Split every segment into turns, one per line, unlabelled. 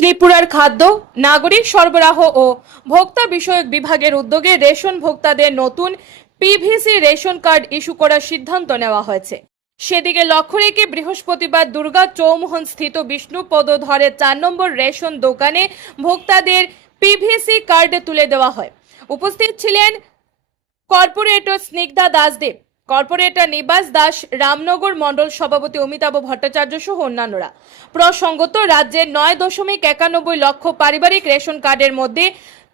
ত্রিপুরার খাদ্য, নাগরিক সরবরাহ ও ভোক্তা বিষয়ক বিভাগের উদ্যোগে রেশন ভোক্তাদের নতুন পিভিসি রেশন কার্ড ইস্যু করার সিদ্ধান্ত নেওয়া হয়েছে। সেদিকে লক্ষ্য রেখে বৃহস্পতিবার দুর্গা চৌমোহন স্থিত বিষ্ণুপদ ধরে চার নম্বর রেশন দোকানে ভোক্তাদের পিভিসি কার্ড তুলে দেওয়া হয়। উপস্থিত ছিলেন কর্পোরেটর স্নিগ্ধা দাসদেব কর্পোরেটর নিবাস দাস, রামনগর মণ্ডল সভাপতি অমিতাভ ভট্টাচার্য সহ অন্যান্যরা। প্রসঙ্গত রাজ্যের নয় দশমিক একানব্বই লক্ষ পারিবারিক রেশন কার্ডের মধ্যে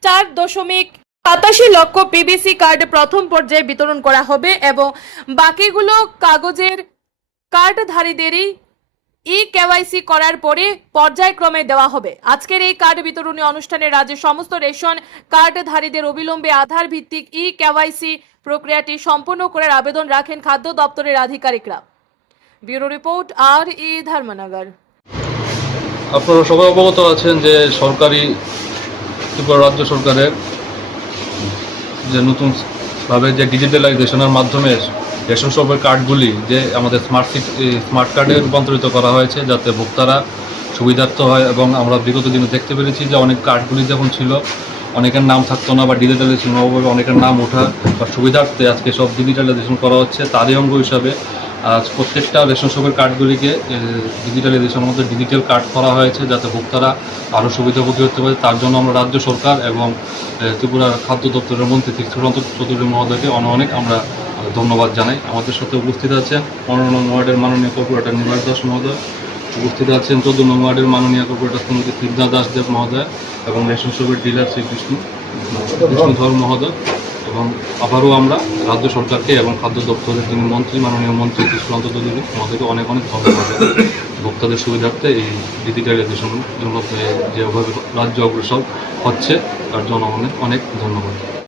চার দশমিক সাতাশি লক্ষ পিবিসি কার্ড প্রথম পর্যায়ে বিতরণ করা হবে এবং বাকিগুলো কাগজের কার্ডধারীদেরই ই কেওয়াইসি করার পরে পর্যায়ক্রমে দেওয়া হবে। আজকের এই কার্ড বিতরণী অনুষ্ঠানে রাজ্যের সমস্ত রেশন কার্ডধারীদের অবিলম্বে আধার ভিত্তিক ই কেওয়াইসি প্রক্রিয়াটি সম্পন্ন করার আবেদন রাখেন খাদ্য দপ্তরের আধিকারিকরা। ব্যুরো রিপোর্ট আর ই ধর্মনগর।
আপনারা সবাই অবগত আছেন যে সরকারি, ত্রিপুরা রাজ্য সরকারের যে নতুনভাবে যে ডিজিটালাইজেশনের মাধ্যমে রেশন শপের কার্ডগুলি যে আমাদের স্মার্ট সিট স্মার্ট কার্ডে রূপান্তরিত করা হয়েছে যাতে ভোক্তারা সুবিধার্থ হয় এবং আমরা বিগত দিনে দেখতে পেরেছি যে অনেক কার্ডগুলি যখন ছিল, অনেকের নাম থাকতো না বা ডিজিটালাইজেশন অভাবে অনেকের নাম ওঠা বা সুবিধার্থে আজকে সব ডিজিটালাইজেশন করা হচ্ছে। তারই অঙ্গ হিসাবে আজ প্রত্যেকটা রেশন শপের কার্ডগুলিকে ডিজিটালাইজেশনের মধ্যে ডিজিটাল কার্ড করা হয়েছে যাতে ভোক্তারা আরও সুবিধাভোগী হতে পারে। তার জন্য আমরা রাজ্য সরকার এবং ত্রিপুরার খাদ্য দপ্তরের মন্ত্রী সুশান্ত চৌধুরী মহোদয়কে অনেক আমরা ধন্যবাদ জানাই। আমাদের সাথে উপস্থিত আছেন পনেরো নং ওয়ার্ডের মাননীয় কর্পোরেটর নিবাস দাস মহোদয়। উপস্থিত আছেন চোদ্দ নং ওয়ার্ডের মাননীয় কর্পোরেটর শ্রীমতী সিদ্ধা দাসদেব মহোদয় এবং রেশন শপের ডিলার শ্রী বিষ্ণু বিষ্ণুধর মহোদয় এবং আবারও আমরা রাজ্য সরকারকে এবং খাদ্য দপ্তরের যিনি মন্ত্রী, মাননীয় মন্ত্রী সুশান্ত চৌধুরী, আমাদেরকে অনেক অনেক ধন্যবাদ। ভোক্তাদের সুবিধার্থে এই ডিজিটালাইজেশন যেভাবে রাজ্য অগ্রসর হচ্ছে, তার জন্য অনেক অনেক ধন্যবাদ।